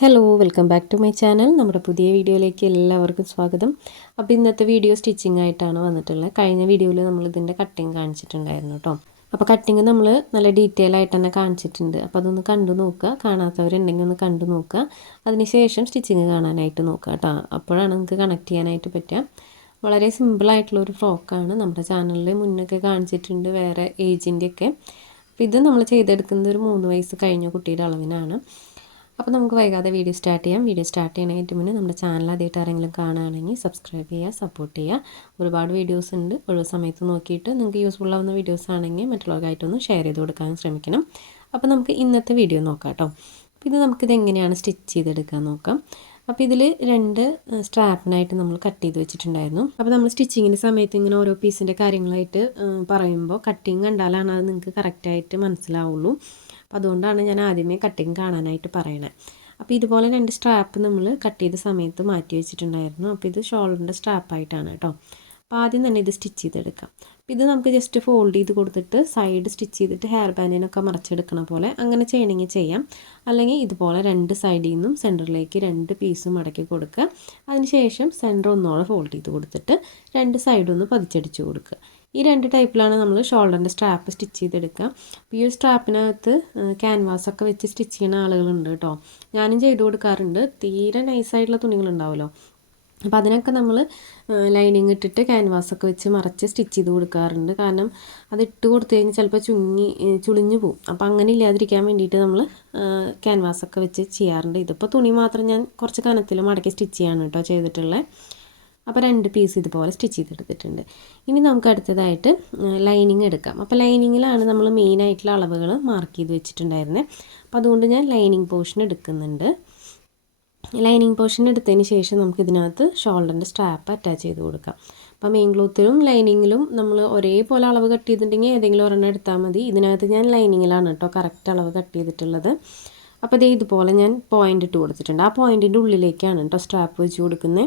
Hello welcome back to my channel നമ്മുടെ പുതിയ വീഡിയോയിലേക്ക് എല്ലാവർക്കും സ്വാഗതം. അപ്പോൾ ഇന്നത്തെ വീഡിയോ സ്റ്റിച്ചിങ് ആയിട്ടാണ് വന്നിട്ടുള്ളത്. കഴിഞ്ഞ വീഡിയോയിൽ നമ്മൾ ഇതിന്റെ കട്ടിങ് കാണിച്ചിട്ടുണ്ടായിരുന്നു കേട്ടോ. അപ്പോൾ കട്ടിങ് നമ്മൾ നല്ല ഡീറ്റെയിൽ ആയിട്ട് തന്നെ കാണിച്ചിട്ടുണ്ട്. അപ്പോൾ അതൊന്ന് കണ്ടു നോക്കുക. കാണാത്തവരുണ്ടെങ്കിൽ ഒന്ന് കണ്ടു നോക്കുക. അതിനുശേഷം സ്റ്റിച്ചിങ് കാണാനായിട്ട് നോക്കുക കേട്ടോ. അപ്പോഴാണ് നിങ്ങൾക്ക് കണക്ട് ചെയ്യാനായിട്ട് പറ്റുക. വളരെ സിമ്പിളായിട്ടുള്ള ഒരു ഫ്രോക്കാണ് നമ്മുടെ ചാനലിൽ മുന്നൊക്കെ കാണിച്ചിട്ടുണ്ട് വേറെ ഏജിന്റെയൊക്കെ അപ്പോൾ ഇത് നമ്മൾ ചെയ്തെടുക്കുന്നത് ഒരു മൂന്ന് വയസ്സ് കഴിഞ്ഞ കുട്ടിയുടെ അളവിനാണ്. അപ്പോൾ നമുക്ക് വൈകാതെ വീഡിയോ സ്റ്റാർട്ട് ചെയ്യാം. വീഡിയോ സ്റ്റാർട്ട് ചെയ്യണമെങ്കിൽ മുന്നേ നമ്മുടെ ചാനൽ ആദ്യമായിട്ട് ആരെങ്കിലും കാണുകയാണെങ്കിൽ സബ്സ്ക്രൈബ് ചെയ്യുക സപ്പോർട്ട് ചെയ്യുക. ഒരുപാട് വീഡിയോസ് ഉണ്ട്. ഒഴിവ് സമയത്ത് നോക്കിയിട്ട് നിങ്ങൾക്ക് യൂസ്ഫുൾ ആവുന്ന വീഡിയോസ് ആണെങ്കിൽ മറ്റുള്ളവർക്കായിട്ടൊന്ന് ഷെയർ ചെയ്ത് കൊടുക്കാൻ ശ്രമിക്കണം. അപ്പോൾ നമുക്ക് ഇന്നത്തെ വീഡിയോ നോക്കാം കേട്ടോ ഇത് നമുക്കിത് എങ്ങനെയാണ് സ്റ്റിച്ച് ചെയ്തെടുക്കാൻ നോക്കാം. അപ്പോൾ ഇതിൽ രണ്ട് സ്ട്രാപ്പിനായിട്ട് നമ്മൾ കട്ട് ചെയ്ത് വെച്ചിട്ടുണ്ടായിരുന്നു. അപ്പോൾ നമ്മൾ സ്റ്റിച്ചിങ്ങിന്റെ സമയത്ത് ഇങ്ങനെ ഓരോ പീസിന്റെ കാര്യങ്ങളായിട്ട് പറയുമ്പോൾ കട്ടിങ് കണ്ടാലാണ് അത് നിങ്ങൾക്ക് കറക്റ്റായിട്ട് മനസ്സിലാവുള്ളൂ. അപ്പോൾ അതുകൊണ്ടാണ് ഞാൻ ആദ്യമേ കട്ടിങ് കാണാനായിട്ട് പറയണത് അപ്പോൾ ഇതുപോലെ രണ്ട് സ്ട്രാപ്പ് നമ്മൾ കട്ട് ചെയ്ത സമയത്ത് മാറ്റി വെച്ചിട്ടുണ്ടായിരുന്നു. അപ്പോൾ ഇത് ഷോൾഡറിന്റെ സ്ട്രാപ്പായിട്ടാണ് കേട്ടോ. അപ്പോൾ ആദ്യം തന്നെ ഇത് സ്റ്റിച്ച് ചെയ്തെടുക്കാം. ഇത് നമുക്ക് ജസ്റ്റ് ഫോൾഡ് ചെയ്ത് കൊടുത്തിട്ട് സൈഡ് സ്റ്റിച്ച് ചെയ്തിട്ട് ഹെയർ ബാൻഡിനൊക്കെ മറച്ചെടുക്കണ പോലെ അങ്ങനെ ചെയ്യണമെങ്കിൽ ചെയ്യാം. അല്ലെങ്കിൽ ഇതുപോലെ രണ്ട് സൈഡിൽ നിന്നും സെന്ററിലേക്ക് രണ്ട് പീസും മടക്കി കൊടുക്കുക. അതിനുശേഷം സെന്റർ ഒന്നോളം ഫോൾഡ് ചെയ്ത് കൊടുത്തിട്ട് രണ്ട് ഒന്ന് പതിച്ചടിച്ച് കൊടുക്കുക. ഈ രണ്ട് ടൈപ്പിലാണ് നമ്മൾ ഷോൾഡറിന്റെ സ്ട്രാപ്പ് സ്റ്റിച്ച് ചെയ്തെടുക്കുക. അപ്പോൾ ഈ സ്ട്രാപ്പിനകത്ത് ക്യാൻവാസൊക്കെ വെച്ച് സ്റ്റിച്ച് ചെയ്യുന്ന ആളുകളുണ്ട് കേട്ടോ. ഞാനും ചെയ്തു കൊടുക്കാറുണ്ട്. തീരെ നൈസായിട്ടുള്ള തുണികളുണ്ടാവുമല്ലോ അപ്പോൾ അതിനൊക്കെ നമ്മൾ ലൈനിങ് ഇട്ടിട്ട് ക്യാൻവാസൊക്കെ വെച്ച് മറച്ച് സ്റ്റിച്ച് ചെയ്ത് കൊടുക്കാറുണ്ട്. കാരണം അത് ഇട്ട് കൊടുത്തു കഴിഞ്ഞാൽ ചിലപ്പോൾ ചുങ്ങി ചുളിഞ്ഞു പോകും അപ്പോൾ അങ്ങനെ ഇല്ലാതിരിക്കാൻ വേണ്ടിയിട്ട് നമ്മൾ ക്യാൻവാസൊക്കെ വെച്ച് ചെയ്യാറുണ്ട്. ഇതിപ്പോൾ തുണി മാത്രം ഞാൻ കുറച്ച് കനത്തിൽ മടക്കി സ്റ്റിച്ച് ചെയ്യാണ് കേട്ടോ ചെയ്തിട്ടുള്ളത് അപ്പോൾ രണ്ട് പീസ് ഇതുപോലെ സ്റ്റിച്ച് ചെയ്തെടുത്തിട്ടുണ്ട്. ഇനി നമുക്ക് അടുത്തതായിട്ട് ലൈനിങ് എടുക്കാം. അപ്പോൾ ലൈനിങ്ങിലാണ് നമ്മൾ മെയിനായിട്ടുള്ള അളവുകൾ മാർക്ക് ചെയ്ത് വെച്ചിട്ടുണ്ടായിരുന്നത് അപ്പോൾ അതുകൊണ്ട് ഞാൻ ലൈനിങ് പോർഷൻ എടുക്കുന്നുണ്ട്. ലൈനിങ് പോർഷൻ എടുത്തതിന് ശേഷം നമുക്ക് ഇതിനകത്ത് ഷോൾഡറിന്റെ സ്ട്രാപ്പ് അറ്റാച്ച് ചെയ്ത് കൊടുക്കാം. അപ്പോൾ മെയിൻ ക്ലോത്തിലും ലൈനിങ്ങിലും നമ്മൾ ഒരേപോലെ അളവ് കട്ട് ചെയ്തിട്ടുണ്ടെങ്കിൽ ഏതെങ്കിലും ഒരെണ്ണം എടുത്താൽ മതി. ഇതിനകത്ത് ഞാൻ ലൈനിങ്ങിലാണ് കേട്ടോ കറക്റ്റ് അളവ് കട്ട് ചെയ്തിട്ടുള്ളത്. അപ്പോൾ ഇതേ ഇതുപോലെ ഞാൻ പോയിന്റ് ഇട്ട് കൊടുത്തിട്ടുണ്ട്. ആ പോയിന്റിന്റെ ഉള്ളിലേക്കാണ് കേട്ടോ സ്ട്രാപ്പ് വെച്ച് കൊടുക്കുന്നത്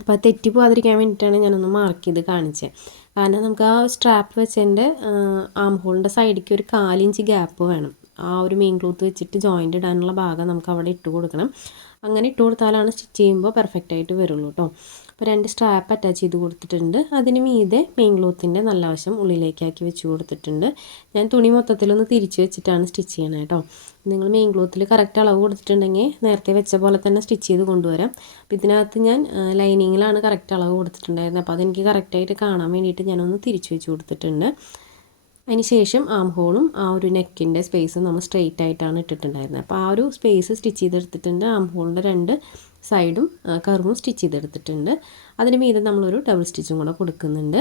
അപ്പോൾ തെറ്റി പോകാതിരിക്കാൻ വേണ്ടിയിട്ടാണ് ഞാനൊന്ന് മാർക്ക് ചെയ്ത് കാണിച്ചത് കാരണം നമുക്ക് ആ സ്ട്രാപ്പ് വെച്ചതിന്റെ ആം ഹോളിന്റെ സൈഡിലേക്ക് ഒരു കാലിഞ്ച് ഗ്യാപ്പ് വേണം. ആ ഒരു മെയിൻ ക്ലോത്ത് വെച്ചിട്ട് ജോയിന്റ് ഇടാനുള്ള ഭാഗം നമുക്ക് അവിടെ ഇട്ട് കൊടുക്കണം. അങ്ങനെ ഇട്ട് കൊടുത്താലാണ് സ്റ്റിച്ച് ചെയ്യുമ്പോൾ പെർഫെക്റ്റ് ആയിട്ട് വരുള്ളൂ കേട്ടോ അപ്പോൾ രണ്ട് സ്ട്രാപ്പ് അറ്റാച്ച് ചെയ്ത് കൊടുത്തിട്ടുണ്ട്. അതിന് മീതെ മെയിൻ ക്ലോത്തിന്റെ നല്ല വശം ഉള്ളിലേക്കാക്കി വെച്ച് കൊടുത്തിട്ടുണ്ട്. ഞാൻ തുണി മൊത്തത്തിലൊന്ന് തിരിച്ച് വെച്ചിട്ടാണ് സ്റ്റിച്ച് ചെയ്യണത് കേട്ടോ നിങ്ങൾ മെയിൻ ക്ലോത്തിൽ കറക്റ്റ് അളവ് കൊടുത്തിട്ടുണ്ടെങ്കിൽ നേരത്തെ വെച്ച പോലെ തന്നെ സ്റ്റിച്ച് ചെയ്ത് കൊണ്ടുവരാം. അപ്പോൾ ഇതിനകത്ത് ഞാൻ ലൈനിങ്ങിലാണ് കറക്റ്റ് അളവ് കൊടുത്തിട്ടുണ്ടായിരുന്നത്. അപ്പോൾ അതെനിക്ക് കറക്റ്റായിട്ട് കാണാൻ വേണ്ടിയിട്ട് ഞാനൊന്ന് തിരിച്ച് വെച്ച് കൊടുത്തിട്ടുണ്ട്. അതിന് ശേഷം ആം ഹോളും ആ ഒരു നെക്കിന്റെ സ്പേസും നമ്മൾ സ്ട്രെയിറ്റ് ആയിട്ടാണ് ഇട്ടിട്ടുണ്ടായിരുന്നത്. അപ്പോൾ ആ ഒരു സ്പേസ് സ്റ്റിച്ച് ചെയ്തെടുത്തിട്ടുണ്ട്. ആം ഹോളിന്റെ രണ്ട് സൈഡും കർവും സ്റ്റിച്ച് ചെയ്തെടുത്തിട്ടുണ്ട്. അതിന് മീതെ നമ്മളൊരു ഡബിൾ സ്റ്റിച്ചും കൂടെ കൊടുക്കുന്നുണ്ട്.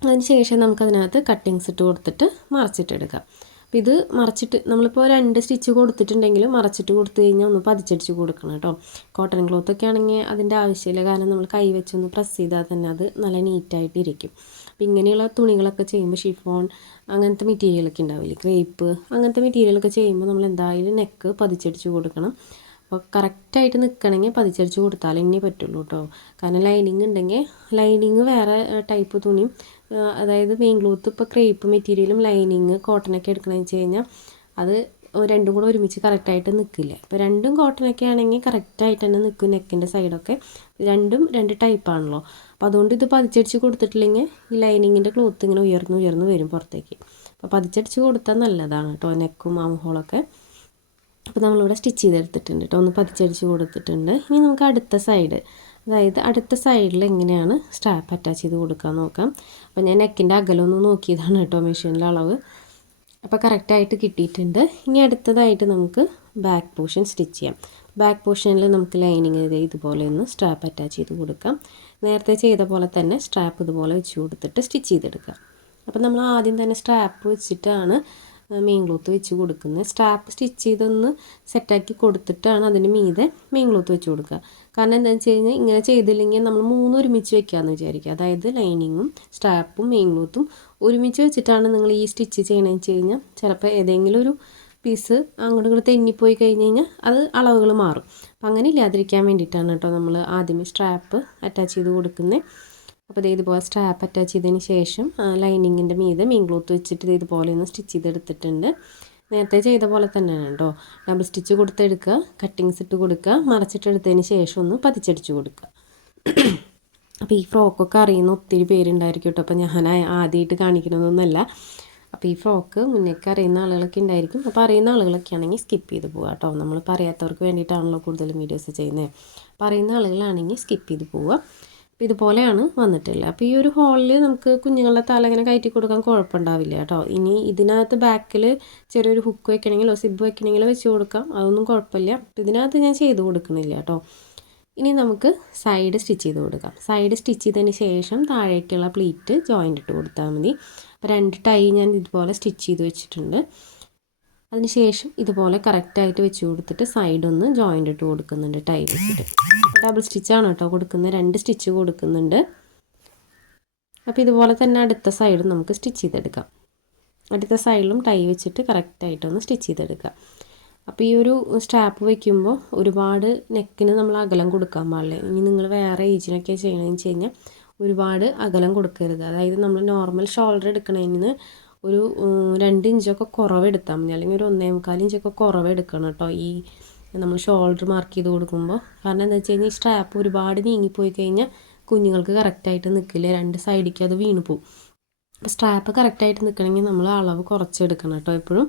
അതിന് ശേഷം നമുക്കതിനകത്ത് കട്ടിങ്സ് ഇട്ട് കൊടുത്തിട്ട് മറച്ചിട്ടെടുക്കാം. അപ്പോൾ ഇത് മറച്ചിട്ട് നമ്മളിപ്പോൾ രണ്ട് സ്റ്റിച്ച് കൊടുത്തിട്ടുണ്ടെങ്കിലും മറച്ചിട്ട് കൊടുത്തു കഴിഞ്ഞാൽ ഒന്ന് പതിച്ചടിച്ച് കൊടുക്കണം കേട്ടോ. കോട്ടൺ ക്ലോത്ത് ഒക്കെ ആണെങ്കിൽ അതിന്റെ ആവശ്യമില്ല. കാരണം നമ്മൾ കൈ വെച്ചൊന്ന് പ്രസ് ചെയ്താൽ തന്നെ അത് നല്ല നീറ്റായിട്ട് ഇരിക്കും. അപ്പം ഇങ്ങനെയുള്ള തുണികളൊക്കെ ചെയ്യുമ്പോൾ ഷിഫോൺ അങ്ങനത്തെ മെറ്റീരിയലൊക്കെ ഉണ്ടാവില്ലേ? ക്രേപ്പ് അങ്ങനത്തെ മെറ്റീരിയലൊക്കെ ചെയ്യുമ്പോൾ നമ്മൾ എന്തായാലും നെക്ക് പതിച്ചടിച്ച് കൊടുക്കണം. അപ്പോൾ കറക്റ്റായിട്ട് നിൽക്കണമെങ്കിൽ പതിച്ചടിച്ച് കൊടുത്താലേ ഇനി പറ്റുള്ളൂ കേട്ടോ കാരണം ലൈനിങ് ഉണ്ടെങ്കിൽ ലൈനിങ് വേറെ ടൈപ്പ് തുണിയും അതായത് മെയിൻ ക്ലോത്ത് ഇപ്പോൾ ക്രേപ്പ് മെറ്റീരിയലും ലൈനിങ് കോട്ടനൊക്കെ എടുക്കണമെന്ന് വെച്ച് കഴിഞ്ഞാൽ അത് രണ്ടും കൂടെ ഒരുമിച്ച് കറക്റ്റായിട്ട് നിൽക്കില്ല ഇപ്പോൾ രണ്ടും കോട്ടനൊക്കെ ആണെങ്കിൽ കറക്റ്റായിട്ട് തന്നെ നിൽക്കും നെക്കിന്റെ സൈഡൊക്കെ രണ്ടും രണ്ട് ടൈപ്പാണല്ലോ അപ്പോൾ അതുകൊണ്ട് ഇത് പതിച്ചടിച്ച് കൊടുത്തിട്ടില്ലെങ്കിൽ ഈ ലൈനിങ്ങിന്റെ ക്ലോത്ത് ഇങ്ങനെ ഉയർന്നു ഉയർന്നു വരും പുറത്തേക്ക്. അപ്പോൾ പതിച്ചടിച്ച് കൊടുത്താൽ നല്ലതാണ് കേട്ടോ നെക്കും ആം ഹോളൊക്കെ അപ്പോൾ നമ്മളിവിടെ സ്റ്റിച്ച് ചെയ്തെടുത്തിട്ടുണ്ട് കേട്ടോ ഒന്ന് പതിച്ചടിച്ച് കൊടുത്തിട്ടുണ്ട്. ഇനി നമുക്ക് അടുത്ത സൈഡ് അതായത് അടുത്ത സൈഡിൽ എങ്ങനെയാണ് സ്ട്രാപ്പ് അറ്റാച്ച് ചെയ്ത് കൊടുക്കാൻ നോക്കാം. അപ്പോൾ ഞാൻ നെക്കിന്റെ അകലമൊന്ന് നോക്കിയതാണ് കേട്ടോ മെഷീനിലെ അളവ്. അപ്പോൾ കറക്റ്റായിട്ട് കിട്ടിയിട്ടുണ്ട്. ഇനി അടുത്തതായിട്ട് നമുക്ക് ബാക്ക് പോർഷൻ സ്റ്റിച്ച് ചെയ്യാം. ബാക്ക് പോർഷനിൽ നമുക്ക് ലൈനിങ് ഇതുപോലെ ഒന്ന് സ്ട്രാപ്പ് അറ്റാച്ച് ചെയ്ത് കൊടുക്കാം. നേരത്തെ ചെയ്ത പോലെ തന്നെ സ്ട്രാപ്പ് ഇതുപോലെ വെച്ച് കൊടുത്തിട്ട് സ്റ്റിച്ച് ചെയ്തെടുക്കാം. അപ്പോൾ നമ്മൾ ആദ്യം തന്നെ സ്ട്രാപ്പ് വെച്ചിട്ടാണ് മെയിൻ ക്ലോത്ത് വെച്ച് കൊടുക്കുന്നത്. സ്ട്രാപ്പ് സ്റ്റിച്ച് ചെയ്തൊന്ന് സെറ്റാക്കി കൊടുത്തിട്ടാണ് അതിന് മീതെ മെയിൻ ക്ലോത്ത് വെച്ച് കൊടുക്കുക. കാരണം എന്താണെന്ന് വെച്ച് കഴിഞ്ഞാൽ ഇങ്ങനെ ചെയ്തില്ലെങ്കിൽ നമ്മൾ മൂന്ന് ഒരുമിച്ച് വെക്കാമെന്ന് വിചാരിക്കുക. അതായത് ലൈനിങ്ങും സ്ട്രാപ്പും മെയിൻ ക്ലോത്തും ഒരുമിച്ച് വെച്ചിട്ടാണ് നിങ്ങൾ ഈ സ്റ്റിച്ച് ചെയ്യണമെന്ന് വെച്ച് കഴിഞ്ഞാൽ ചിലപ്പോൾ ഏതെങ്കിലും ഒരു പീസ് അങ്ങോട്ടും ഇങ്ങോട്ട് തെന്നിപ്പോയി കഴിഞ്ഞ് കഴിഞ്ഞാൽ അത് അളവുകൾ മാറും. അപ്പം അങ്ങനെ ഇല്ലാതിരിക്കാൻ വേണ്ടിയിട്ടാണ് കേട്ടോ നമ്മൾ ആദ്യമേ സ്ട്രാപ്പ് അറ്റാച്ച് ചെയ്ത് കൊടുക്കുന്നത്. അപ്പോൾ ഇത് ഇതുപോലെ സ്ട്രാപ്പ് അറ്റാച്ച് ചെയ്തതിന് ശേഷം ലൈനിങ്ങിന്റെ മീതെ മീൻ ക്ലോത്ത് വെച്ചിട്ട് ഇതുപോലെ ഒന്ന് സ്റ്റിച്ച് ചെയ്തെടുത്തിട്ടുണ്ട്. നേരത്തെ ചെയ്ത പോലെ തന്നെയാണ് കേട്ടോ. ഡബിൾ സ്റ്റിച്ച് കൊടുത്തെടുക്കുക കട്ടിങ്സ് ഇട്ട് കൊടുക്കുക മറച്ചിട്ടെടുത്തതിന് ശേഷം ഒന്ന് പതിച്ചടിച്ച് കൊടുക്കുക. അപ്പോൾ ഈ ഫ്രോക്കൊക്കെ അറിയുന്ന ഒത്തിരി പേരുണ്ടായിരിക്കും കേട്ടോ. അപ്പോൾ ഞാൻ ആദ്യമായിട്ട് കാണിക്കണമെന്നൊന്നുമല്ല അപ്പോൾ ഈ ഫ്രോക്ക് മുന്നേക്ക് അറിയുന്ന ആളുകളൊക്കെ ഉണ്ടായിരിക്കും. അപ്പോൾ അറിയുന്ന ആളുകളൊക്കെ ആണെങ്കിൽ സ്കിപ്പ് ചെയ്ത് പോവുക കേട്ടോ. നമ്മൾ പറയാത്തവർക്ക് വേണ്ടിയിട്ടാണല്ലോ കൂടുതലും വീഡിയോസ് ചെയ്യുന്നത്. അപ്പോൾ അറിയുന്ന ആളുകളാണെങ്കിൽ സ്കിപ്പ് ചെയ്ത് പോവുക. ഇതുപോലെയാണ് വന്നിട്ടുള്ളത്. അപ്പോൾ ഈ ഒരു ഹോളിൽ നമുക്ക് കുഞ്ഞുങ്ങളുടെ തല ഇങ്ങനെ കയറ്റി കൊടുക്കാൻ കുഴപ്പമുണ്ടാവില്ല കേട്ടോ. ഇനി ഇതിനകത്ത് ബാക്കിൽ ചെറിയൊരു ഹുക്ക് വെക്കണമെങ്കിലോ സിബ് വെക്കണമെങ്കിലോ വെച്ച് കൊടുക്കാം. അതൊന്നും കുഴപ്പമില്ല. ഇതിനകത്ത് ഞാൻ ചെയ്ത് കൊടുക്കണില്ല കേട്ടോ. ഇനി നമുക്ക് സൈഡ് സ്റ്റിച്ച് ചെയ്ത് കൊടുക്കാം. സൈഡ് സ്റ്റിച്ച് ചെയ്തതിന് ശേഷം താഴേക്കുള്ള പ്ലീറ്റ് ജോയിന്റ് ഇട്ട് കൊടുത്താൽ മതി. അപ്പോൾ രണ്ട് ടൈ ഞാൻ ഇതുപോലെ സ്റ്റിച്ച് ചെയ്ത് വെച്ചിട്ടുണ്ട്. അതിനുശേഷം ഇതുപോലെ കറക്റ്റായിട്ട് വെച്ച് കൊടുത്തിട്ട് സൈഡ് ഒന്ന് ജോയിന്റ് ഇട്ട് കൊടുക്കുന്നുണ്ട് ടൈ വെച്ചിട്ട്. ഡബിൾ സ്റ്റിച്ചാണ് കേട്ടോ കൊടുക്കുന്നത്. രണ്ട് സ്റ്റിച്ച് കൊടുക്കുന്നുണ്ട്. അപ്പോൾ ഇതുപോലെ തന്നെ അടുത്ത സൈഡും നമുക്ക് സ്റ്റിച്ച് ചെയ്തെടുക്കാം. അടുത്ത സൈഡിലും ടൈ വെച്ചിട്ട് കറക്റ്റായിട്ടൊന്ന് സ്റ്റിച്ച് ചെയ്തെടുക്കാം. അപ്പോൾ ഈ ഒരു സ്ട്രാപ്പ് വയ്ക്കുമ്പോൾ ഒരുപാട് നെക്കിന് നമ്മൾ അകലം കൊടുക്കാൻ പാടില്ല. ഇനി നിങ്ങൾ വേറെ ഏജിനൊക്കെ ചെയ്യണമെന്ന് വെച്ച് കഴിഞ്ഞാൽ ഒരുപാട് അകലം കൊടുക്കരുത്. അതായത് നമ്മൾ നോർമൽ ഷോൾഡർ എടുക്കണതിന് ഒരു രണ്ട് ഇഞ്ചൊക്കെ കുറവെടുത്താൽ മതി. അല്ലെങ്കിൽ ഒരു ഒന്നേ മുക്കാൽ ഇഞ്ചൊക്കെ കുറവെടുക്കണം കേട്ടോ ഈ നമ്മൾ ഷോൾഡർ മാർക്ക് ചെയ്ത് കൊടുക്കുമ്പോൾ കാരണം എന്താ വെച്ച് കഴിഞ്ഞാൽ ഈ സ്ട്രാപ്പ് ഒരുപാട് നീങ്ങിപ്പോയി കഴിഞ്ഞാൽ കുഞ്ഞുങ്ങൾക്ക് കറക്റ്റായിട്ട് നിൽക്കില്ല രണ്ട് സൈഡിലേക്ക് അത് വീണ് പോകും അപ്പോൾ സ്ട്രാപ്പ് കറക്റ്റായിട്ട് നിൽക്കണമെങ്കിൽ നമ്മൾ അളവ് കുറച്ചെടുക്കണം കേട്ടോ എപ്പോഴും.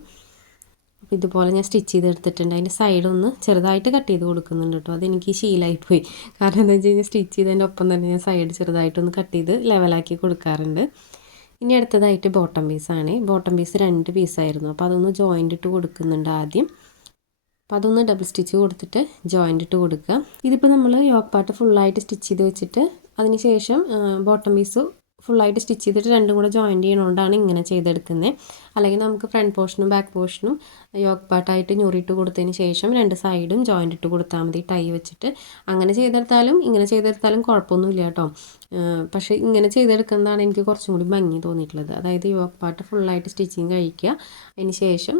അപ്പോൾ ഇതുപോലെ ഞാൻ സ്റ്റിച്ച് ചെയ്തെടുത്തിട്ടുണ്ട്. അതിന്റെ സൈഡൊന്ന് ചെറുതായിട്ട് കട്ട് ചെയ്ത് കൊടുക്കുന്നുണ്ട് കേട്ടോ അതെനിക്ക് ശീലമായിപ്പോയി കാരണം എന്താ വെച്ച് കഴിഞ്ഞാൽ സ്റ്റിച്ച് ചെയ്തതിന്റെ ഒപ്പം തന്നെ ഞാൻ സൈഡ് ചെറുതായിട്ടൊന്ന് കട്ട് ചെയ്ത് ലെവലാക്കി കൊടുക്കാറുണ്ട്. ഇനി അടുത്തതായിട്ട് ബോട്ടം പീസാണ് ബോട്ടം പീസ് രണ്ട് പീസായിരുന്നു അപ്പോൾ അതൊന്ന് ജോയിന്റ് ഇട്ട് കൊടുക്കുന്നുണ്ട് ആദ്യം. അപ്പോൾ അതൊന്ന് ഡബിൾ സ്റ്റിച്ച് കൊടുത്തിട്ട് ജോയിന്റ് ഇട്ട് കൊടുക്കുക. ഇതിപ്പോൾ നമ്മൾ യോക്ക് പാർട്ട് ഫുള്ളായിട്ട് സ്റ്റിച്ച് ചെയ്ത് വെച്ചിട്ട് അതിന് ശേഷം ബോട്ടം പീസ് ഫുള്ളായിട്ട് സ്റ്റിച്ച് ചെയ്തിട്ട് രണ്ടും കൂടെ ജോയിന്റ് ചെയ്യണോണ്ടാണ് ഇങ്ങനെ ചെയ്തെടുക്കുന്നത് അല്ലെങ്കിൽ നമുക്ക് ഫ്രണ്ട് പോർഷനും ബാക്ക് പോർഷനും യോക്ക് പാട്ടായിട്ട് ഞൊറിയിട്ട് കൊടുത്തതിന് ശേഷം രണ്ട് സൈഡും ജോയിന്റ് ഇട്ട് കൊടുത്താൽ മതി. ടൈ വെച്ചിട്ട് അങ്ങനെ ചെയ്തെടുത്താലും ഇങ്ങനെ ചെയ്തെടുത്താലും കുഴപ്പമൊന്നുമില്ല കേട്ടോ. പക്ഷേ ഇങ്ങനെ ചെയ്തെടുക്കുന്നതാണ് എനിക്ക് കുറച്ചും കൂടി ഭംഗി തോന്നിയിട്ടുള്ളത്. അതായത് യോക്ക് പാട്ട് ഫുള്ളായിട്ട് സ്റ്റിച്ചിങ് കഴിക്കുക. അതിന് ശേഷം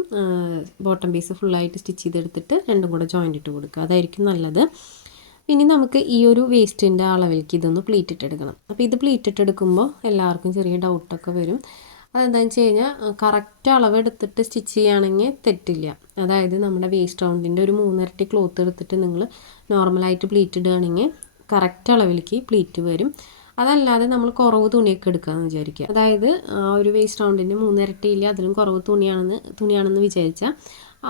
ബോട്ടം പീസ് ഫുള്ളായിട്ട് സ്റ്റിച്ച് ചെയ്തെടുത്തിട്ട് രണ്ടും കൂടെ ജോയിന്റ് ഇട്ട് കൊടുക്കുക. അതായിരിക്കും നല്ലത്. ഇനി നമുക്ക് ഈ ഒരു വേസ്റ്റിന്റെ അളവിലേക്ക് ഇതൊന്ന് പ്ലീറ്റ് ഇട്ടെടുക്കണം അപ്പോൾ ഇത് പ്ലീറ്റ് ഇട്ടെടുക്കുമ്പോൾ എല്ലാവർക്കും ചെറിയ ഡൗട്ടൊക്കെ വരും. അതെന്താണെന്ന് വെച്ച് കഴിഞ്ഞാൽ കറക്റ്റ് അളവെടുത്തിട്ട് സ്റ്റിച്ച് ചെയ്യുകയാണെങ്കിൽ തെറ്റില്ല. അതായത് നമ്മുടെ വേസ്റ്റ് റൗണ്ടിന്റെ ഒരു മൂന്നിരട്ടി ക്ലോത്ത് എടുത്തിട്ട് നിങ്ങൾ നോർമലായിട്ട് പ്ലീറ്റ് ഇടുകയാണെങ്കിൽ കറക്റ്റ് അളവിലേക്ക് പ്ലീറ്റ് വരും. അതല്ലാതെ നമ്മൾ കുറവ് തുണിയൊക്കെ എടുക്കാമെന്ന് വിചാരിക്കുക. അതായത് ആ ഒരു വേസ്റ്റ് റൗണ്ടിന്റെ മൂന്നിരട്ടിയില്ല അതിലും കുറവ് തുണിയാണെന്ന് തുണിയാണെന്ന് വിചാരിച്ചാൽ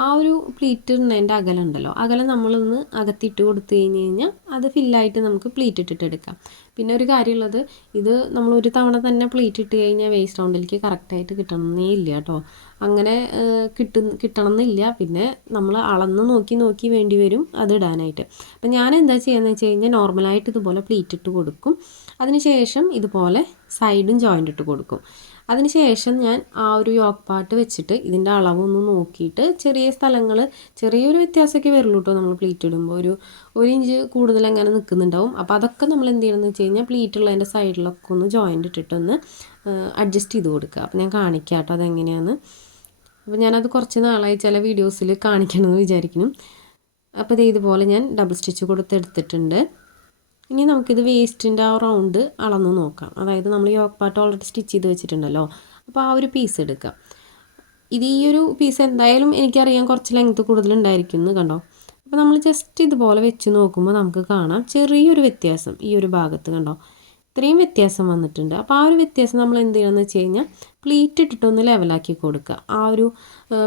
ആ ഒരു പ്ലീറ്റ് ഇടുന്നതിന്റെ അകലം ഉണ്ടല്ലോ അകലം നമ്മളൊന്ന് അകത്തിട്ട് കൊടുത്തു കഴിഞ്ഞ് കഴിഞ്ഞാൽ അത് ഫില്ലായിട്ട് നമുക്ക് പ്ലീറ്റ് ഇട്ടിട്ട് എടുക്കാം. പിന്നെ ഒരു കാര്യമുള്ളത് ഇത് നമ്മൾ ഒരു തവണ തന്നെ പ്ലീറ്റ് ഇട്ട് കഴിഞ്ഞാൽ വേസ്റ്റ് റൗണ്ടിലേക്ക് കറക്റ്റായിട്ട് കിട്ടണമെന്നേ ഇല്ല കേട്ടോ. അങ്ങനെ കിട്ടും കിട്ടണം എന്നില്ല പിന്നെ നമ്മൾ അളന്ന് നോക്കി നോക്കി വേണ്ടി വരും അത് ഇടാനായിട്ട്. അപ്പം ഞാൻ എന്താ ചെയ്യുന്നത് വെച്ച് കഴിഞ്ഞാൽ നോർമലായിട്ട് ഇതുപോലെ പ്ലീറ്റ് ഇട്ട് കൊടുക്കും. അതിനുശേഷം ഇതുപോലെ സൈഡും ജോയിന്റ് ഇട്ട് കൊടുക്കും. അതിനുശേഷം ഞാൻ ആ ഒരു യോക്ക് പാർട്ട് വെച്ചിട്ട് ഇതിന്റെ അളവൊന്ന് നോക്കിയിട്ട് ചെറിയ സ്ഥലങ്ങൾ ചെറിയൊരു വ്യത്യാസമൊക്കെ വരുള്ളൂ കേട്ടോ നമ്മൾ പ്ലീറ്റ് ഇടുമ്പോൾ. ഒരു ഒരു ഇഞ്ച് കൂടുതൽ അങ്ങനെ നിൽക്കുന്നുണ്ടാവും. അപ്പോൾ അതൊക്കെ നമ്മൾ എന്ത് ചെയ്യണമെന്ന് വെച്ച് കഴിഞ്ഞാൽ പ്ലീറ്റ് ഉള്ളതിന്റെ സൈഡിലൊക്കെ ഒന്ന് ജോയിന്റ് ഇട്ടിട്ടൊന്ന് അഡ്ജസ്റ്റ് ചെയ്ത് കൊടുക്കുക. അപ്പോൾ ഞാൻ കാണിക്കാം കേട്ടോ അതെങ്ങനെയാണ് അപ്പോൾ ഞാനത് കുറച്ച് നാളായി ചില വീഡിയോസിൽ കാണിക്കണമെന്ന് വിചാരിക്കുന്നു. അപ്പോൾ ഇത് ഇതുപോലെ ഞാൻ ഡബിൾ സ്റ്റിച്ച് കൊടുത്തെടുത്തിട്ടുണ്ട്. ഇനി നമുക്കിത് വേസ്റ്റിന്റെ ആ റൗണ്ട് അളന്ന് നോക്കാം. അതായത് നമ്മൾ യോക്ക് പാട്ട് ഓൾറെഡി സ്റ്റിച്ച് ചെയ്ത് വെച്ചിട്ടുണ്ടല്ലോ. അപ്പോൾ ആ ഒരു പീസ് എടുക്കാം. ഇത് ഈ ഒരു പീസ് എന്തായാലും എനിക്കറിയാം കുറച്ച് ലെങ്ത് കൂടുതലുണ്ടായിരിക്കും എന്ന് കണ്ടോ? അപ്പോൾ നമ്മൾ ജസ്റ്റ് ഇതുപോലെ വെച്ച് നോക്കുമ്പോൾ നമുക്ക് കാണാം ചെറിയൊരു വ്യത്യാസം ഈ ഒരു ഭാഗത്ത് കണ്ടോ? ഇത്രയും വ്യത്യാസം വന്നിട്ടുണ്ട്. അപ്പോൾ ആ ഒരു വ്യത്യാസം നമ്മൾ എന്ത് ചെയ്യണമെന്ന് വെച്ച് കഴിഞ്ഞാൽ പ്ലീറ്റ് ഇട്ടിട്ട് ഒന്ന് ലെവലാക്കി കൊടുക്കുക. ആ ഒരു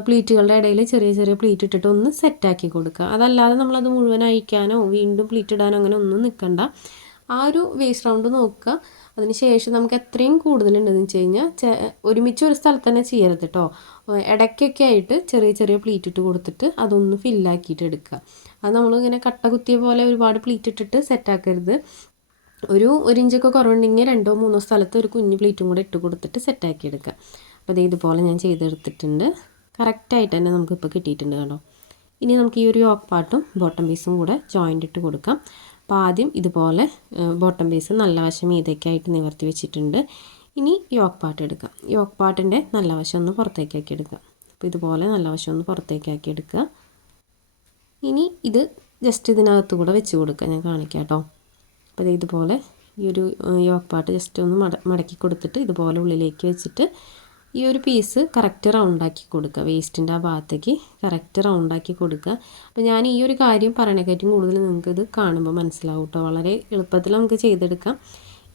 പ്ലീറ്റുകളുടെ ഇടയിൽ ചെറിയ ചെറിയ പ്ലീറ്റ് ഇട്ടിട്ട് ഒന്ന് സെറ്റാക്കി കൊടുക്കുക. അതല്ലാതെ നമ്മളത് മുഴുവൻ അഴിക്കാനോ വീണ്ടും പ്ലീറ്റ് ഇടാനോ അങ്ങനെ ഒന്നും നിൽക്കണ്ട. ആ ഒരു വേസ്റ്റ് റൗണ്ട് നോക്കുക. അതിന് ശേഷം നമുക്ക് എത്രയും കൂടുതലുണ്ടെന്ന് വെച്ച് കഴിഞ്ഞാൽ ഒരുമിച്ച് ഒരു സ്ഥലത്ത് തന്നെ ചെയ്യരുത് കേട്ടോ ഇടയ്ക്കൊക്കെ ആയിട്ട് ചെറിയ ചെറിയ പ്ലീറ്റ് ഇട്ട് കൊടുത്തിട്ട് അതൊന്ന് ഫില്ലാക്കിയിട്ട് എടുക്കുക. അത് നമ്മളിങ്ങനെ കട്ട കുത്തിയ പോലെ ഒരുപാട് പ്ലീറ്റ് ഇട്ടിട്ട് സെറ്റാക്കരുത് ഒരു ഒരു ഇഞ്ചൊക്കെ കുറവുണ്ടെങ്കിൽ രണ്ടോ മൂന്നോ സ്ഥലത്ത് ഒരു കുഞ്ഞു പ്ലേറ്റും കൂടെ ഇട്ട് കൊടുത്തിട്ട് സെറ്റാക്കി എടുക്കുക. അപ്പോൾ ഇത് ഇതുപോലെ ഞാൻ ചെയ്തെടുത്തിട്ടുണ്ട്. കറക്റ്റായിട്ട് തന്നെ നമുക്കിപ്പോൾ കിട്ടിയിട്ടുണ്ട് കേട്ടോ. ഇനി നമുക്ക് ഈ ഒരു യോക്ക് പാട്ടും ബോട്ടം പീസും കൂടെ ജോയിന്റ് ഇട്ട് കൊടുക്കാം. അപ്പോൾ ആദ്യം ഇതുപോലെ ബോട്ടം പീസ് നല്ല വശം മീതയ്ക്കായിട്ട് നിവർത്തി വെച്ചിട്ടുണ്ട്. ഇനി യോക്ക് പാട്ട് എടുക്കാം. യോക്ക് പാട്ടിന്റെ നല്ല വശം ഒന്ന് പുറത്തേക്കാക്കി എടുക്കുക അപ്പോൾ ഇതുപോലെ നല്ല വശം ഒന്ന് പുറത്തേക്കാക്കി എടുക്കുക. ഇനി ഇത് ജസ്റ്റ് ഇതിനകത്ത് കൂടെ വെച്ച് കൊടുക്കുക. ഞാൻ കാണിക്കാം കേട്ടോ. അപ്പോൾ ഇതുപോലെ ഈ ഒരു യോക്ക് പാട്ട് ജസ്റ്റ് ഒന്ന് മട മടക്കി കൊടുത്തിട്ട് ഇതുപോലെ ഉള്ളിലേക്ക് വെച്ചിട്ട് ഈ ഒരു പീസ് കറക്റ്റ് റൗണ്ടാക്കി കൊടുക്കുക. വേസ്റ്റിന്റെ ആ ഭാഗത്തേക്ക് കറക്റ്റ് റൗണ്ടാക്കി കൊടുക്കുക. അപ്പോൾ ഞാൻ ഈ ഒരു കാര്യം പറയണേക്കാറ്റും കൂടുതൽ നിങ്ങൾക്ക് ഇത് കാണുമ്പോൾ മനസ്സിലാവും കേട്ടോ വളരെ എളുപ്പത്തിൽ നമുക്ക് ചെയ്തെടുക്കാം.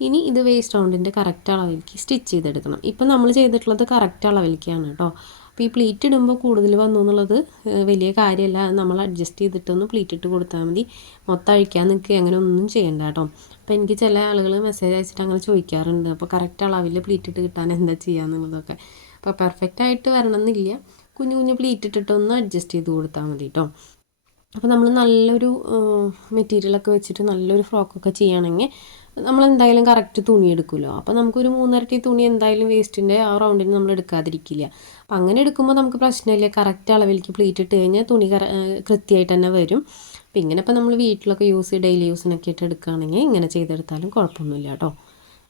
ഇനി ഇത് വേസ്റ്റ് റൗണ്ടിന്റെ കറക്റ്റ് അളവിലേക്ക് സ്റ്റിച്ച് ചെയ്തെടുക്കണം. ഇപ്പം നമ്മൾ ചെയ്തിട്ടുള്ളത് കറക്റ്റ് അളവിലേക്കാണ് കേട്ടോ അപ്പോൾ ഈ പ്ലീറ്റ് ഇടുമ്പോൾ കൂടുതൽ വന്നു എന്നുള്ളത് വലിയ കാര്യമല്ല നമ്മൾ അഡ്ജസ്റ്റ് ചെയ്തിട്ടൊന്ന് പ്ലീറ്റ് ഇട്ട് കൊടുത്താൽ മതി. മൊത്തം അഴിക്കാൻ നിൽക്കുക അങ്ങനെ ഒന്നും ചെയ്യണ്ട കേട്ടോ. അപ്പോൾ എനിക്ക് ചില ആളുകൾ മെസ്സേജ് അയച്ചിട്ട് അങ്ങനെ ചോദിക്കാറുണ്ട്. അപ്പോൾ കറക്റ്റ് അളവിൽ പ്ലീറ്റ് ഇട്ട് കിട്ടാൻ എന്താ ചെയ്യുക എന്നുള്ളതൊക്കെ. അപ്പോൾ പെർഫെക്റ്റ് ആയിട്ട് വരണം എന്നില്ല കുഞ്ഞു കുഞ്ഞു പ്ലീറ്റ് ഇട്ടിട്ടൊന്ന് അഡ്ജസ്റ്റ് ചെയ്ത് കൊടുത്താൽ മതി കേട്ടോ. അപ്പോൾ നമ്മൾ നല്ലൊരു മെറ്റീരിയലൊക്കെ വെച്ചിട്ട് നല്ലൊരു ഫ്രോക്കൊക്കെ ചെയ്യുകയാണെങ്കിൽ നമ്മൾ എന്തായാലും കറക്റ്റ് തുണി എടുക്കുമല്ലോ. അപ്പോൾ നമുക്കൊരു മൂന്നരട്ടി തുണി എന്തായാലും വേസ്റ്റിന്റെ ആ റൗണ്ടിന് നമ്മൾ എടുക്കാതിരിക്കില്ല. അപ്പം അങ്ങനെ എടുക്കുമ്പോൾ നമുക്ക് പ്രശ്നമില്ല. കറക്റ്റ് അളവിലേക്ക് പ്ലീറ്റ് ഇട്ട് കഴിഞ്ഞാൽ തുണി കറ കൃത്യമായിട്ട് തന്നെ വരും. അപ്പം ഇങ്ങനെ ഇപ്പം നമ്മൾ വീട്ടിലൊക്കെ യൂസ് ഡെയിലി യൂസിനൊക്കെ ആയിട്ട് എടുക്കുകയാണെങ്കിൽ ഇങ്ങനെ ചെയ്തെടുത്താലും കുഴപ്പമൊന്നുമില്ല കേട്ടോ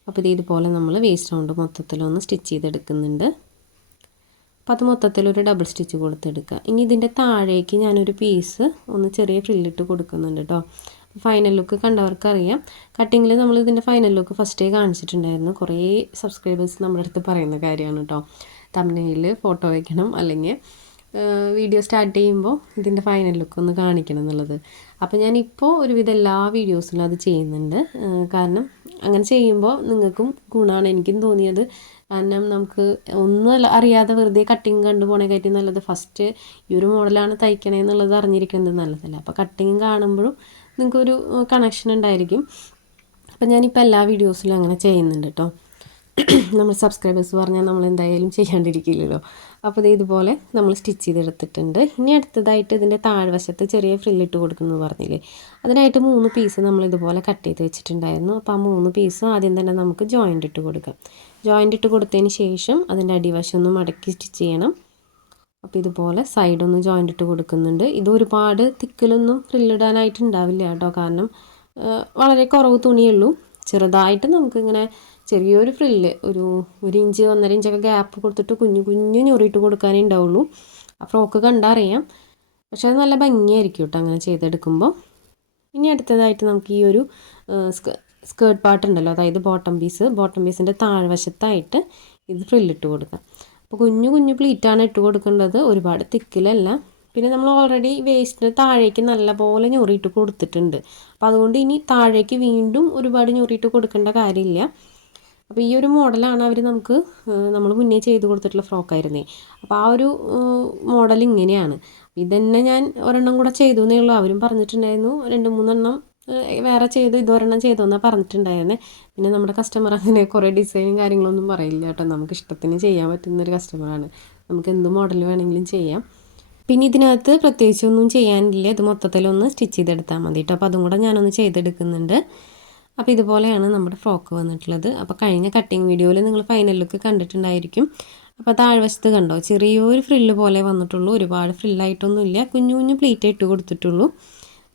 അപ്പോൾ ഇത് ഇതുപോലെ നമ്മൾ വേസ്റ്റ് റൗണ്ട് മൊത്തത്തിലൊന്ന് സ്റ്റിച്ച് ചെയ്തെടുക്കുന്നുണ്ട്. അപ്പോൾ അത് മൊത്തത്തിലൊരു ഡബിൾ സ്റ്റിച്ച് കൊടുത്തെടുക്കുക ഇനി ഇതിന്റെ താഴേക്ക് ഞാനൊരു പീസ് ഒന്ന് ചെറിയ ഫ്രില്ലിട്ട് കൊടുക്കുന്നുണ്ട് കേട്ടോ ഫൈനൽ ലുക്ക് കണ്ടവർക്കറിയാം. കട്ടിങ്ങിൽ നമ്മൾ ഇതിന്റെ ഫൈനൽ ലുക്ക് ഫസ്റ്റേ കാണിച്ചിട്ടുണ്ടായിരുന്നു. കുറേ സബ്സ്ക്രൈബേഴ്സ് നമ്മുടെ അടുത്ത് പറയുന്ന കാര്യമാണ് കേട്ടോ തമിഴ്നയിൽ ഫോട്ടോ വയ്ക്കണം അല്ലെങ്കിൽ വീഡിയോ സ്റ്റാർട്ട് ചെയ്യുമ്പോൾ ഇതിന്റെ ഫൈനൽ ലുക്ക് ഒന്ന് കാണിക്കണം എന്നുള്ളത്. അപ്പോൾ ഞാൻ ഞാനിപ്പോൾ ഒരുവിധം എല്ലാ വീഡിയോസിലും അത് ചെയ്യുന്നുണ്ട്. കാരണം അങ്ങനെ ചെയ്യുമ്പോൾ നിങ്ങൾക്കും ഗുണമാണ് എനിക്കും തോന്നിയത് കാരണം നമുക്ക് ഒന്നും അറിയാതെ വെറുതെ കട്ടിങ് കണ്ടു പോണേക്കാട്ടി നല്ലത് ഫസ്റ്റ് ഈ ഒരു മോഡലാണ് തയ്ക്കണേ എന്നുള്ളത് അറിഞ്ഞിരിക്കുന്നത് നല്ലതല്ല. അപ്പോൾ കട്ടിങ് കാണുമ്പോഴും നിങ്ങൾക്കൊരു കണക്ഷൻ ഉണ്ടായിരിക്കും. അപ്പം ഞാനിപ്പോൾ എല്ലാ വീഡിയോസിലും അങ്ങനെ ചെയ്യുന്നുണ്ട് കേട്ടോ നമ്മൾ സബ്സ്ക്രൈബേഴ്സ് പറഞ്ഞാൽ നമ്മൾ എന്തായാലും ചെയ്യാണ്ടിരിക്കില്ലല്ലോ. അപ്പോൾ ഇത് ഇതുപോലെ നമ്മൾ സ്റ്റിച്ച് ചെയ്തെടുത്തിട്ടുണ്ട്. ഇനി അടുത്തതായിട്ട് ഇതിന്റെ താഴ്വശത്ത് ചെറിയ ഫ്രില്ലിട്ട് കൊടുക്കുന്നു പറഞ്ഞില്ലേ. അതിനായിട്ട് മൂന്ന് പീസ് നമ്മൾ ഇതുപോലെ കട്ട് ചെയ്ത് വെച്ചിട്ടുണ്ടായിരുന്നു. അപ്പോൾ ആ മൂന്ന് പീസും ആദ്യം തന്നെ നമുക്ക് ജോയിന്റ് ഇട്ട് കൊടുക്കാം. ജോയിന്റ് ഇട്ട് കൊടുത്തതിന് ശേഷം അതിന്റെ അടിവശം ഒന്ന് മടക്കി സ്റ്റിച്ച് ചെയ്യണം. അപ്പോൾ ഇതുപോലെ സൈഡൊന്ന് ജോയിന്റ് ഇട്ട് കൊടുക്കുന്നുണ്ട്. ഇത് ഒരുപാട് തിക്കിലൊന്നും ഫ്രില്ലിടാനായിട്ട് ഉണ്ടാവില്ല കേട്ടോ. കാരണം വളരെ കുറവ് തുണിയുള്ളൂ. ചെറുതായിട്ട് നമുക്കിങ്ങനെ ചെറിയൊരു ഫ്രില്ല് ഒരു ഒരു ഇഞ്ച് ഒന്നര ഇഞ്ചൊക്കെ ഗ്യാപ്പ് കൊടുത്തിട്ട് കുഞ്ഞു കുഞ്ഞു ഞൊറിയിട്ട് കൊടുക്കാനേ ഉണ്ടാവുള്ളൂ. ആ ഫ്രോക്ക് കണ്ടറിയാം. പക്ഷേ അത് നല്ല ഭംഗിയായിരിക്കും കേട്ടോ അങ്ങനെ ചെയ്തെടുക്കുമ്പോൾ ഇനി അടുത്തതായിട്ട് നമുക്ക് ഈ ഒരു സ്കേർട്ട് പാർട്ട് ഉണ്ടല്ലോ. അതായത് ബോട്ടം പീസ് ബോട്ടം പീസിന്റെ താഴ്വശത്തായിട്ട് ഇത് ഫ്രില്ലിട്ട് കൊടുക്കാം. അപ്പോൾ കുഞ്ഞു കുഞ്ഞു പ്ലീറ്റാണ് ഇട്ട് കൊടുക്കേണ്ടത്. ഒരുപാട് തിക്കിലല്ല. പിന്നെ നമ്മൾ ഓൾറെഡി വേസ്റ്റിന് താഴേക്ക് നല്ലപോലെ ഞൊറിയിട്ട് കൊടുത്തിട്ടുണ്ട്. അപ്പോൾ അതുകൊണ്ട് ഇനി താഴേക്ക് വീണ്ടും ഒരുപാട് ഞൊറിയിട്ട് കൊടുക്കേണ്ട കാര്യമില്ല. അപ്പോൾ ഈ ഒരു മോഡലാണ് അവർ നമുക്ക് നമ്മൾ മുന്നേ ചെയ്ത് കൊടുത്തിട്ടുള്ള ഫ്രോക്കായിരുന്നേ അപ്പോൾ ആ ഒരു മോഡൽ ഇങ്ങനെയാണ്. ഇതന്നെ ഞാൻ ഒരെണ്ണം കൂടെ ചെയ്തു എന്നേ ഉള്ളൂ. അവരും പറഞ്ഞിട്ടുണ്ടായിരുന്നു രണ്ട് മൂന്നെണ്ണം വേറെ ചെയ്ത് ഇതൊരെണ്ണം ചെയ്തു എന്നാണ് പറഞ്ഞിട്ടുണ്ടായിരുന്നെ. പിന്നെ നമ്മുടെ കസ്റ്റമർ അങ്ങനെ കുറേ ഡിസൈനും കാര്യങ്ങളൊന്നും പറയില്ല കേട്ടോ. നമുക്ക് ഇഷ്ടത്തിന് ചെയ്യാൻ പറ്റുന്ന ഒരു കസ്റ്റമറാണ് നമുക്ക് എന്ത് മോഡൽ വേണമെങ്കിലും ചെയ്യാം. പിന്നെ ഇതിനകത്ത് പ്രത്യേകിച്ചൊന്നും ചെയ്യാനില്ല. ഇത് മൊത്തത്തിലൊന്ന് സ്റ്റിച്ച് ചെയ്തെടുത്താൽ മതി കേട്ടോ. അപ്പോൾ അതും കൂടെ ഞാനൊന്ന് ചെയ്തെടുക്കുന്നുണ്ട്. അപ്പോൾ ഇതുപോലെയാണ് നമ്മുടെ ഫ്രോക്ക് വന്നിട്ടുള്ളത്. അപ്പോൾ കഴിഞ്ഞ കട്ടിങ് വീഡിയോയിൽ നിങ്ങൾ ഫൈനൽ ലുക്ക് കണ്ടിട്ടുണ്ടായിരിക്കും. അപ്പോൾ താഴ്വശത്ത് കണ്ടോ? ചെറിയൊരു ഫ്രില്ല് പോലെ വന്നിട്ടുള്ളൂ. ഒരുപാട് ഫ്രില്ലായിട്ടൊന്നുമില്ല കുഞ്ഞു കുഞ്ഞു പ്ലീറ്റ് ഇട്ട് കൊടുത്തിട്ടുള്ളൂ.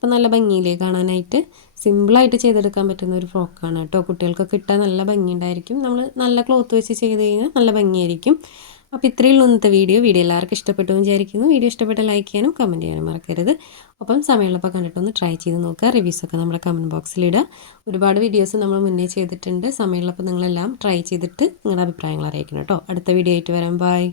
അപ്പോൾ നല്ല ഭംഗിയിലേ കാണാനായിട്ട്. സിമ്പിളായിട്ട് ചെയ്തെടുക്കാൻ പറ്റുന്ന ഒരു ഫ്രോക്കാണ് കേട്ടോ. കുട്ടികൾക്കൊക്കെ ഇട്ടാൽ നല്ല ഭംഗിയുണ്ടായിരിക്കും. നമ്മൾ നല്ല ക്ലോത്ത് വെച്ച് ചെയ്ത് കഴിഞ്ഞാൽ നല്ല ഭംഗിയായിരിക്കും. അപ്പോൾ ഇത്രയും ഇന്നത്തെ വീഡിയോ വീഡിയോ എല്ലാവർക്കും ഇഷ്ടപ്പെട്ടു വിചാരിക്കുന്നു. വീഡിയോ ഇഷ്ടപ്പെട്ട ലൈക്ക് ചെയ്യാനും കമന്റ് ചെയ്യാനും മറക്കരുത്. ഒപ്പം സമയമുള്ളപ്പോൾ കണ്ടിട്ടൊന്ന് ട്രൈ ചെയ്ത് നോക്കുക. റിവ്യൂസൊക്കെ നമ്മുടെ കമന്റ് ബോക്സിലിടുക ഒരുപാട് വീഡിയോസ് നമ്മൾ മുന്നേ ചെയ്തിട്ടുണ്ട്. സമയമുള്ളപ്പോൾ നിങ്ങളെല്ലാം ട്രൈ ചെയ്തിട്ട് നിങ്ങളുടെ അഭിപ്രായങ്ങൾ അറിയിക്കണം കേട്ടോ. അടുത്ത വീഡിയോ ആയിട്ട് വരാം. ബൈ